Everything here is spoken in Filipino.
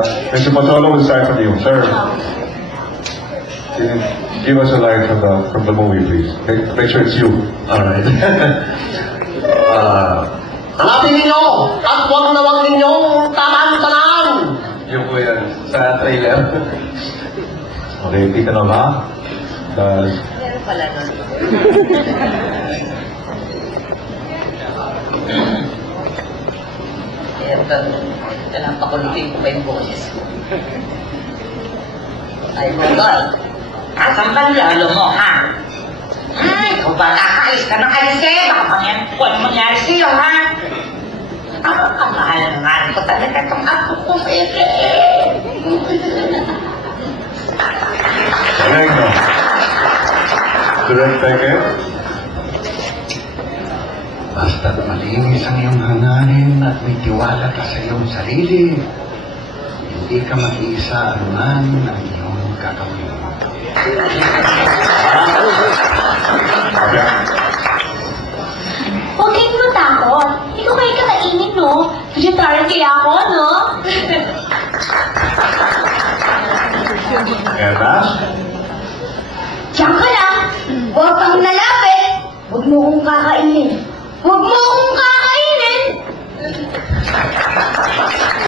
that. Mr. Patolo, we'll start with you. Sir, can you give us a line from the movie, please? Make sure it's you. Alright. Hanapin ninyo! At huwag na huwag ninyong taman-tanan! Yung po yan, sa trailer. Okay, tika na ba? Meron pala nun. Kailangan pakulupin ko pa yung boses ko. Ay, Bongol, asan ba lalo mo, ha? Ikaw ba nakakais ka ng alise? Baka kung mangyari sa'yo, ha? Ako kamahal nga ko talaga itong ako ko, Ere. Correct, no? Correct, Peke? Basta't malinis ang iyong hangarin at may tiwala ka sa iyong sarili, hindi ka mag-iisa anuman ang iyong gagawin. Huwag kayong matakot. Ikaw kayo kakainin, no? Vegetarian kaya ako, no? Ernest? Diyan ka lang. Huwag kang lalapit. Huwag mo kong kakainin. Huwag mo kong kakainin!